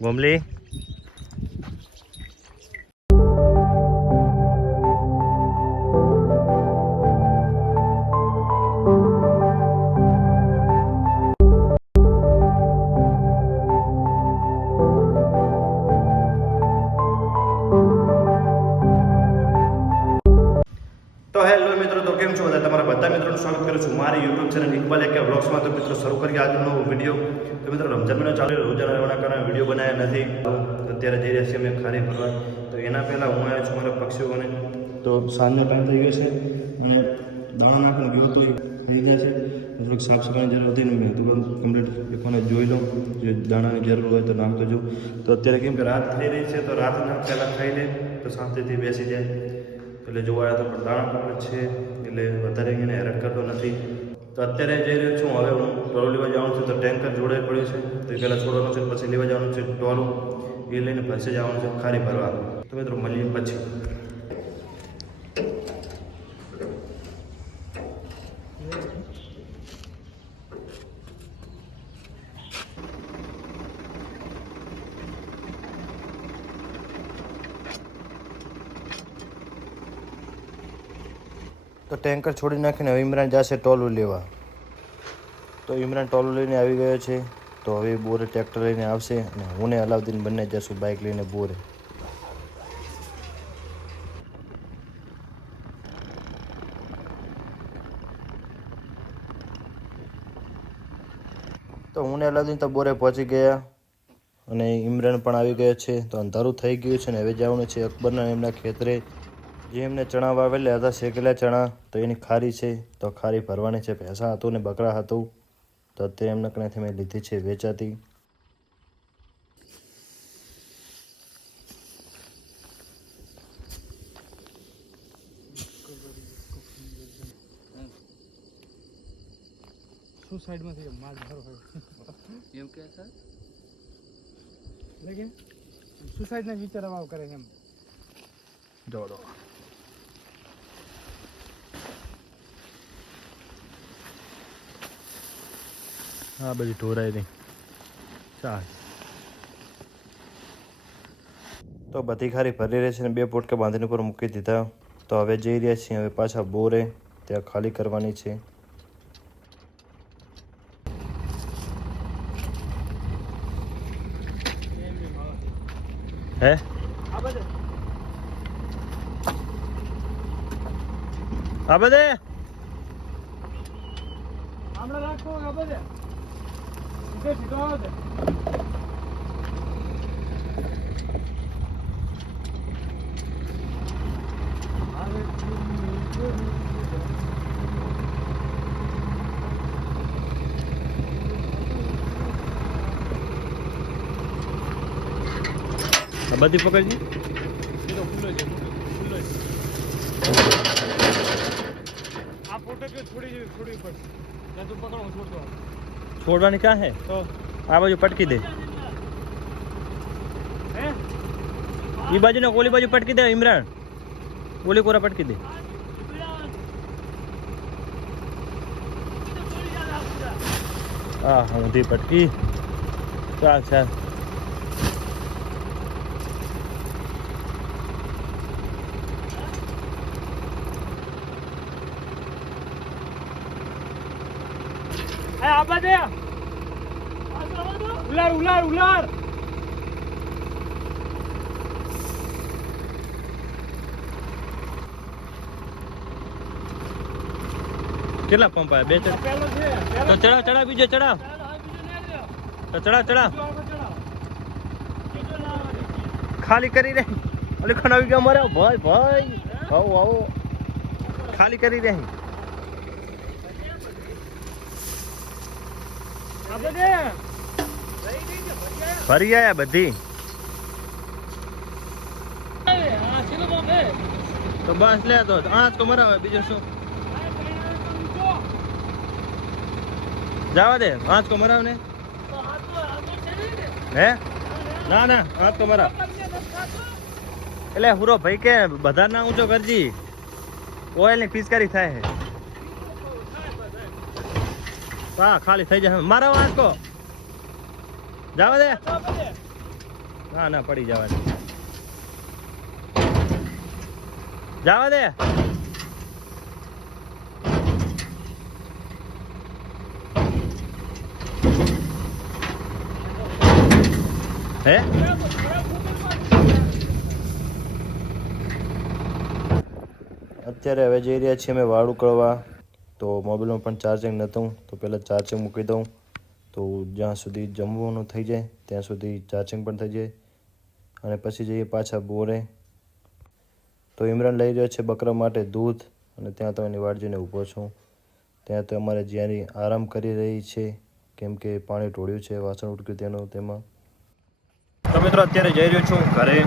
ગોમલી મિત્રો, શરૂ કરીએ આજનો વીડિયો તો મિત્રો રમજાન મહિનો ચાલુ. રોજાના રહેવાના કારણે વીડિયો બનાવ્યા નથી. અત્યારે જઈ રહ્યા છીએ અમે ખારી ભરવા. તો એના પહેલાં હું આવ્યો છું મારા પક્ષીઓને. તો સાંજનો ટાઈમ થઈ ગયો છે અને દાણા નાખીને ગયો તો થઈ ગયા છે. થોડીક સાફ સફાઈની જરૂર હતી ને મેં તુરંત કમ્પ્લીટ લોકોને જોઈ લઉં. જે દાણાની જરૂર હોય તો નાખતો જો તો અત્યારે કેમ કે રાત થઈ રહી છે, તો રાતના પહેલાં ખાઈ લે, તો શાંતિથી બેસી જાય. એટલે જોવા આવ્યા તો પણ દાણા પણ છે, એટલે વધારે એને હેરાન કરતો નથી. તો અત્યારે જઈ રહ્યો છું. હવે હું ટોલો લેવા જવાનું છું. તો ટેન્કર જોડે પડ્યું છે. તો એ પહેલાં છોડવાનું છે પછી લેવા જવાનું છે ટોલું એ લઈને પછી જવાનું છે. ખારી ભરવા. તો મિત્રો મળીએ પછી. ટેન્કર છોડી નાખીને હવે ઇમરાન જશે ટોલું લેવા. તો ઇમરાન ટોલું લઈને આવી ગયો છે. તો હવે બોરે ટ્રેક્ટર લઈને આવશે અને હું ને અલાઉદ્દીન બંને જશું બાઇક લઈને બોરે. તો હું ને અલાઉદ્દીન તો બોરે પહોંચી ગયા અને ઇમરાન પણ આવી ગયો છે. તો અંધારું થઈ ગયું છે ને હવે જવાનું છે અકબરના એમના ખેતરે. જે એમને ચણા વાવેલા હતા શેકેલા ચણા તો એની ખારી છે તો ખારી ભરવાની છે. પૈસા હતું ને બકરા હતું તો તે એમના કણેથી મેં લીધી છે વેચાતી. સુસાઇડમાંથી માલ ભરો હોય? એવું કે સર લેકિન સુસાઇડના વિચાર આવ કરે એમ? જો. હા બધી ઢોરાઈ નહીં. ચાલ. તો બધી ખારી ભરી રહી છે ને બે પોટકા બાંધીને ઉપર મૂકી દીધા. તો હવે જઈ રહ્યા છીએ હવે પાછા બોરે ત્યાં ખાલી કરવાની છે. હે? આ બધે? આ બધે? હમણાં રાખો આ બધે? સીધો સીધો આવે છે આ બધી પકડજી સીધો ખુલ્લો છે ખુલ્લો છે આ ફોટો કે થોડી જેવી થોડી ઉપર ત્યાં તું પકડો હું છોડતો આવું. છોડવાની ક્યાં હે તો આ બાજુ પટકી દે હે એ બાજુ ને ઓલી બાજુ પટકી દે ઇમરાન ઓલી કોરા પટકી દે હા હા ઊંધી પટકી ચાલ ચાલ એ આ બધે ઉલાર ઉલાર ઉલાર. કેટલા પંપ આવ્યા બે ચડ તો ચડાવ ચડાવ બીજો ચડાવ. તો ચડાવ ચડાવ. બીજો આગળ ચડાવો. ખાલી કરી રહી. ઓલી ખણાવી ગયા મારે ભાઈ ભાઈ. આવો આવો. ખાલી કરી રહી આ બધે ફરી આયા બધી? તો બસ લે તો. આંચ તો મરાવે, બીજું શું? જવા દે. આંચ તો મરાવ ને? હે? ના ના આંચ તો મરાવ. એટલે હુરો ભાઈ કે બધા ના ઊંચો કરજી. ઓઇલની પિચકારી થાય હા, ખાલી થઈ જાય મારો આંચકો જવા દે. ના ના, પડી જવા દે. જવા દે. હે? અત્યારે હવે જઈ રહ્યા છીએ અમે વાળું ઉકળવા તો મોબાઈલમાં પણ ચાર્જિંગ નહોતું તો પહેલાં ચાર્જિંગ મૂકી દઉં. તો જ્યાં સુધી જમવાનું થઈ જાય, ત્યાં સુધી ચાર્જિંગ પણ થઈ જાય. અને પછી જઈએ પાછા બોરે. તો ઇમરાન લઈ રહ્યો છે બકરા માટે દૂધ, અને ત્યાં તો એની વાટ ઊભો છું. ત્યાં તો અમારે જ્યાંની આરામ કરી રહી છે, કેમ કે પાણી ઢોળ્યું છે, વાસણ ઉટક્યું તેનું તેમાં. તો મિત્રો, અત્યારે જઈ રહ્યો છું ઘરે.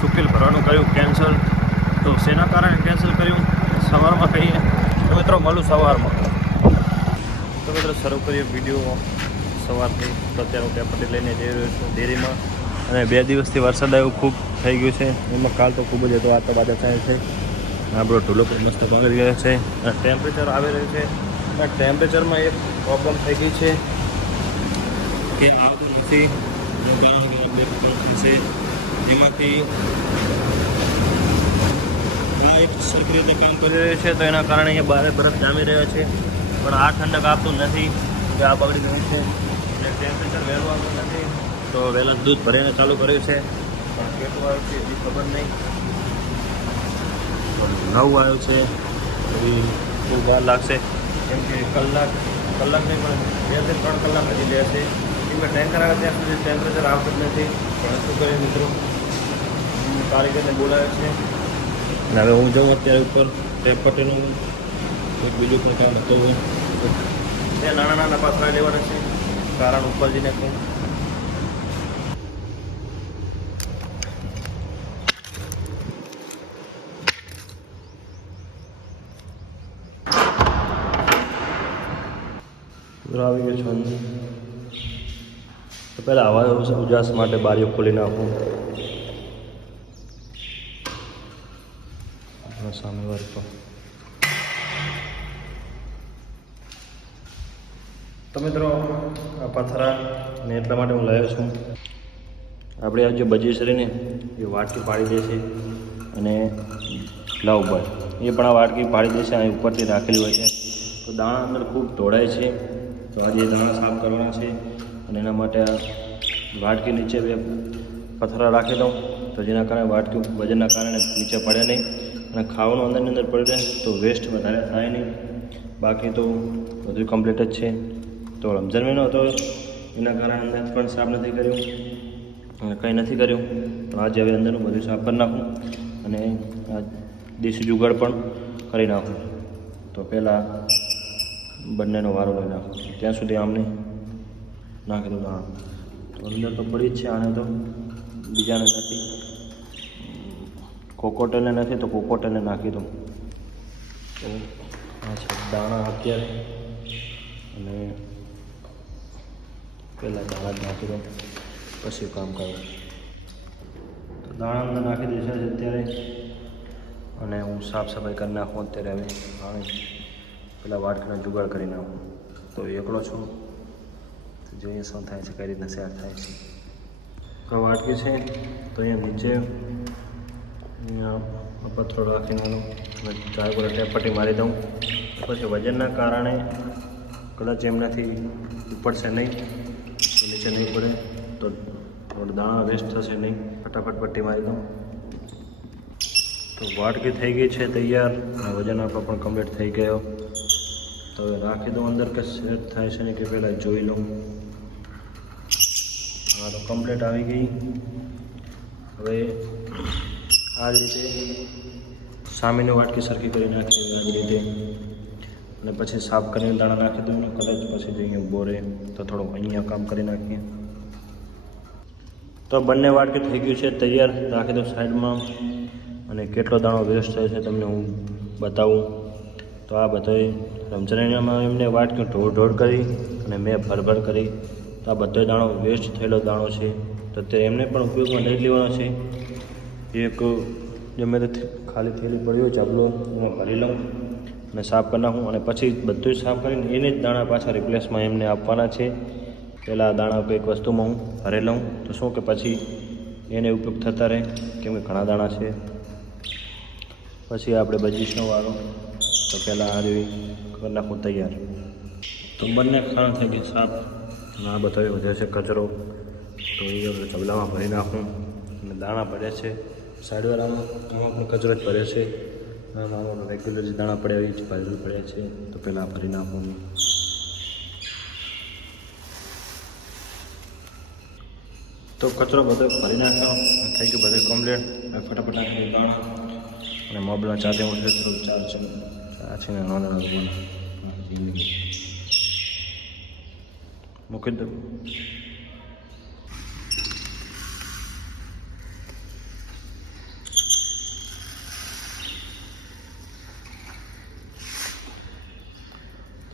સુકીલ ભરવાનું કર્યું કેન્સલ તો શેના કારણે કેન્સલ કર્યું? સવારમાં કહીએ. મિત્રો, મળું સવારમાં. તો મિત્રો, શરૂ કરીએ વીડિયો સવારથી તો અત્યારે હું પેપરથી લઈને જઈ રહ્યો છું ડેરીમાં. અને બે દિવસથી વરસાદ આવ્યો, ખૂબ થઈ ગયું છે. એમાં કાલ તો ખૂબ જ હતો, આ તો બાદા થાય છે. આપણો ઢોલો પણ મસ્ત ભાંગી ગયો છે. અને ટેમ્પરેચર આવી રહ્યું છે. અને ટેમ્પરેચરમાં એક પ્રોબ્લેમ થઈ ગઈ છે કે આવતું નથી. એમાંથી આ એક સરખી રીતે કામ કરી રહ્યું છે, તો એના કારણે અહીંયા બારે બરફ જામી રહ્યો છે. પણ આ ઠંડક આપતું નથી, કે આ બગડી ગયું છે. ટેમ્પરેચર વહેલું આવતું નથી, તો વહેલા દૂધ ભરીને ચાલુ કર્યું છે. પણ કેટલું આવ્યું છે, એ ખબર નહીં. નવું આવ્યું છે હજી બહુ વાર લાગશે. કેમ કે કલાક કલાક નહીં, પણ બેથી ત્રણ કલાક હજી લેશે એમાં ટેન્કર આવે ત્યાં સુધી ટેમ્પરેચર આવતું જ નથી. પણ શું કરીએ મિત્રો? કારીગરને બોલાવે છે. અને હવે હું જાઉં અત્યારે ઉપર ટેપ પટેલનું એક બીજું પણ કામ હતું. હોય ત્યાં નાના નાના પાત્રા લેવાના છે. કારણ ઉપર જઈને કહું આવી ગયો છું તો પહેલાં આવા ઉજાસ માટે બારીઓ ખોલી નાખું. સામે વાળી તો મિત્રો, આ પથરા ને એટલા માટે હું લાવ્યો છું. આપણે આ જે બજીસરી ને એ વાટકી પાડી દે છે અને લાવ ઉપર. એ પણ આ વાટકી પાડી દે છે અહીં ઉપરથી રાખેલી હોય છે. તો દાણા અંદર ખૂબ ઢોળાય છે. તો આજે દાણા સાફ કરવાના છે અને એના માટે આ વાટકી નીચે બે પથરા રાખી દઉં. તો જેના કારણે વાટકી વજનના કારણે નીચે પડે નહીં. અને ખાવાનું અંદરની અંદર પડી રહે, તો વેસ્ટ વધારે થાય નહીં. બાકી તો બધું કમ્પ્લીટ જ છે. તો રમઝાન મહિનો હતો, એના કારણે અંદર પણ સાફ નથી કર્યું અને કંઈ નથી કર્યું. તો આજે હવે અંદરનું બધું સાફ કરી નાખું અને આ દેશી જુગાડ પણ કરી નાખું. તો પહેલાં બંનેનો વારો લઈ નાખું. ત્યાં સુધી આમને નાખી દઉં દાણા તો અંદર તો પડી જ છે આને તો બીજાને નથી. કોકોટેલને નથી તો કોકોટેલે નાખી દઉં. તો આ છે દાણા અત્યારે. અને પહેલાં દાણા નાખી દઉં, પછી કામ કરું તો દાણા અંદર નાખી જ અત્યારે. અને હું સાફ સફાઈ કરી નાખું અત્યારે હવે, પાણી પહેલાં વાટકીનો જુગાડ કરી નાખું. તો એકલો છું. જોઈએ શું થાય છે, કઈ રીતના શેર થાય છે. વાટકી છે, તો અહીંયા નીચે અહીંયા પથ્થરો રાખીને આનું ચાર પર ટેપટી મારી દઉં. પછી વજનના કારણે કદાચ એમનાથી ઉપડશે નહીં, નીચે નહીં પડે તો થોડા દાણા વેસ્ટ થશે નહીં, ફટાફટ પટ્ટી મારી દઉં. તો વાટકી થઈ ગઈ છે તૈયાર, અને વજન આપણો પણ કમ્પ્લીટ થઈ ગયો. તો હવે રાખી દઉં અંદર કે સેટ થાય છે ને કે પહેલાં જોઈ લઉં. હા, તો કમ્પ્લીટ આવી ગઈ. હવે આ રીતે સામેની વાટકી સરખી કરી નાખી આ રીતે અને પછી સાફ કરીને દાણા નાખી દઉં કદાચ પછી જઈએ બોરે તો થોડુંક અહીંયા કામ કરી નાખીએ. તો બંને વાટકી થઈ ગયું છે તૈયાર. રાખી દઉં સાઈડમાં. અને કેટલો દાણો વેસ્ટ થયો છે તમને હું બતાવું. તો આ બધાય રમઝાનમાં એમને વાટકી ઢોળ ઢોળ કરી અને મેં ભરભર કરી. તો આ બધો દાણો વેસ્ટ થયેલો દાણો છે. તો તે એમને પણ ઉપયોગમાં લઈ લેવાનો છે. એક ગમે તે ખાલી થેલી પડી હોય ચાપલો એમાં ભરી લઉં અને સાફ કરી નાખું અને પછી બધું સાફ કરીને એને જ દાણા પાછા રિપ્લેસમાં એમને આપવાના છે પહેલાં દાણા કંઈક વસ્તુમાં હું ભરી લઉં તો શું કે પછી એને ઉપયોગ થતા રહે કેમ કે ઘણા દાણા છે પછી આપણે બજીશનો વાળો તો પહેલાં આ જેવી કરી નાખું તૈયાર તો બંને ખાણ થઈ ગઈ સાફ અને આ બતાવી વધે છે કચરો તો એ આપણે ચબલામાં ભરી નાખું અને દાણા પડે છે સાઈડવાળામાં આમાં પણ કચરો જ પડે છે આમાં રેગ્યુલર જે દાણા પડ્યા હોય એ જ પડે છે. તો પહેલાં ભરી નાખું તો કચરો બધો ભરી નાખ્યો. થઈ ગયું બધું કમ્પ્લીટ ફટાફટ નાખી અને મોબલા ચાર્જે ઉઠે ચાર્જ છે. આ છે ને નાના મૂકી દઉં.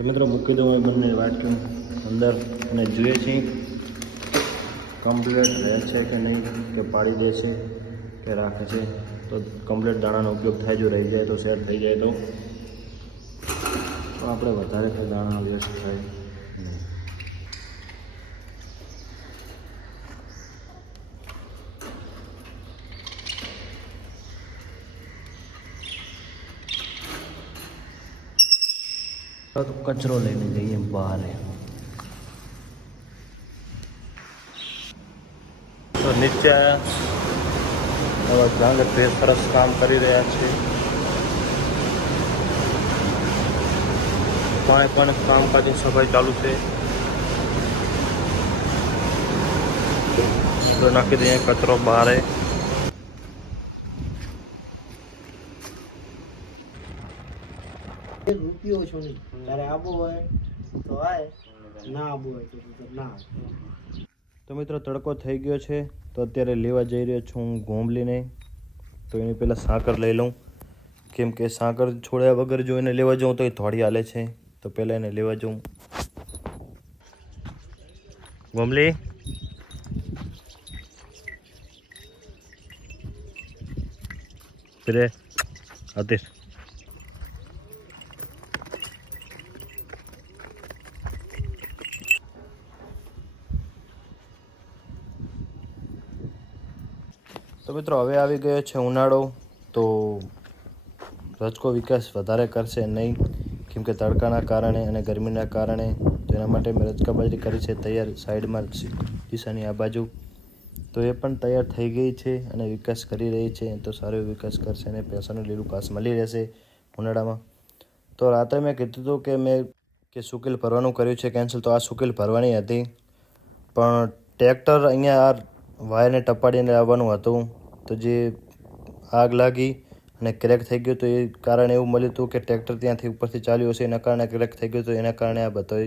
મિત્રો, મૂકી દઉં હવે બંને વાટક્યું અંદર અને જોઈએ છીએ કમ્પ્લેટ રહે છે કે નહીં, કે પાડી દે છે, કે રાખે છે. તો કમ્પ્લેટ દાણાનો ઉપયોગ થાય જો રહી જાય તો શેર થઈ જાય તો. આપણે વધારે દાણા વ્યસ્ત થાય નહીં. તો કચરો લઈને જઈએ બહાર તો નીચે ગાંગ તે સરસ કામ કરી રહ્યા છે. પાણી પણ કામકાજની સફાઈ ચાલુ છે. તો નાખી દઈએ કચરો બહાર એક છો નહીં. તારે આબો હોય તો આય, ના આબો હોય તો ના તો મિત્રો તડકો થઈ ગયો છે, તો અત્યારે લેવા જઈ રહ્યો છું હું ગોમલીને. તો એની પહેલાં સાકર લઈ લઉં. કેમ કે સાકર છોડ્યા વગર જો એને લેવા જાઉં તો એ થોડી હાલે છે. તો પહેલાં એને લેવા જાઉં. ગોમલી? ફિરે આતિશ તો મિત્રો, હવે આવી ગયો છે ઉનાળો. તો રજકો વિકાસ વધારે કરશે નહીં. કેમ કે તડકાના કારણે અને ગરમીના કારણે તેના માટે મેં રજકા બાજરી કરી છે. તૈયાર સાઈડમાં દિશાની આ બાજુ. તો એ પણ તૈયાર થઈ ગઈ છે અને વિકાસ કરી રહી છે. તો સારો વિકાસ કરશે અને પૈસાનું લીલું પાસ મળી રહેશે ઉનાળામાં. તો રાત્રે મેં કીધું હતું કે મેં કે સુકેલ ભરવાનું કર્યું છે, કેન્સલ. તો આ સુકેલ ભરવાની હતી. પણ ટ્રેક્ટર અહીંયા આ વાયરને ટપાડીને આવવાનું હતું. તો જે આગ લાગી અને ક્રેક થઈ ગયું તો એ કારણે એવું મળ્યું હતું કે ટ્રેક્ટર ત્યાંથી ઉપરથી ચાલ્યું હશે. એના કારણે ક્રેક થઈ ગયું તો એના કારણે આ બધા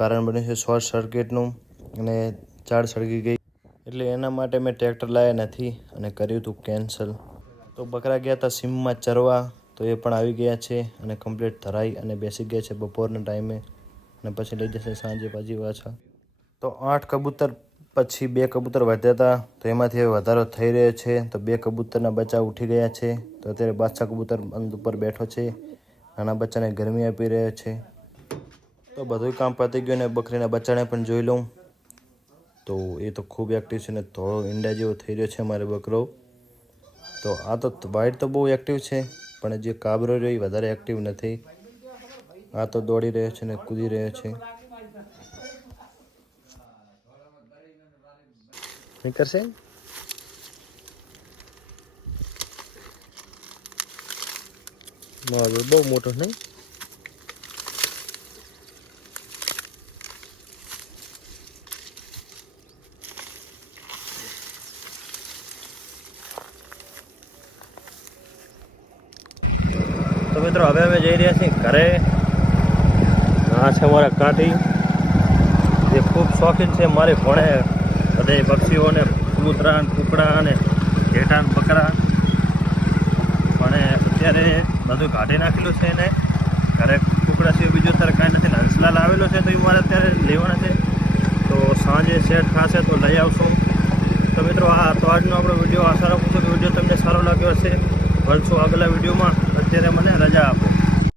કારણ બન્યું છે શોર્ટ સર્કિટનું અને ઝાડ સળગી ગઈ. એટલે એના માટે મેં ટ્રેક્ટર લાવ્યા નથી અને કર્યું હતું કેન્સલ. તો બકરા ગયા હતા સીમમાં ચરવા તો એ પણ આવી ગયા છે અને કમ્પ્લીટ ધરાઈ અને બેસી ગયા છે બપોરના ટાઈમે અને પછી લઈ જશે સાંજે પાછી પાછા. તો આઠ કબૂતર પછી બે કબૂતર વધ્યા હતા. તો એમાંથી હવે વધારો થઈ રહ્યો છે. તો બે કબૂતરના બચ્ચા ઉઠી ગયા છે. તો અત્યારે બાદશાહ કબૂતર અંદ ઉપર બેઠો છે. નાના બચ્ચાને ગરમી આપી રહ્યો છે. તો બધું કામ પતી ગયું ને બકરીના બચ્ચાને પણ જોઈ લઉં. તો એ તો ખૂબ એક્ટિવ છે ને થોડો ઈંડા જેવો થઈ રહ્યો છે મારે બકરો. તો આ તો વાઇટ તો બહુ એક્ટિવ છે, પણ જે કાબરો રહ્યો એ વધારે એક્ટિવ નથી. આ તો દોડી રહ્યો છે ને કૂદી રહ્યો છે. નીકળશે મારો બહુ મોટો નહીં તો મિત્રો, હવે અમે જઈ રહ્યા છીએ ઘરે. આ છે મારા કાંઠી જે ખૂબ શોખીન છે, મારે ભણે બધા પક્ષીઓને કૂતરા કૂકડા અને ઘેટા બકરા. પણ અત્યારે બધું કાઢી નાખેલું છે એને. ઘરે કૂકડા સિવાય બીજું અત્યારે કાંઈ નથી. હંસલાલ આવેલો છે, તો એ મારે અત્યારે લેવાના છે. તો સાંજે સેટ થશે તો લઈ આવશું. તો મિત્રો, આ તો આજનો આપણો વીડિયો. આશા રાખું છું કે વીડિયો તમને સારો લાગ્યો હશે. મળશું આગલા વિડીયોમાં. અત્યારે મને રજા આપો.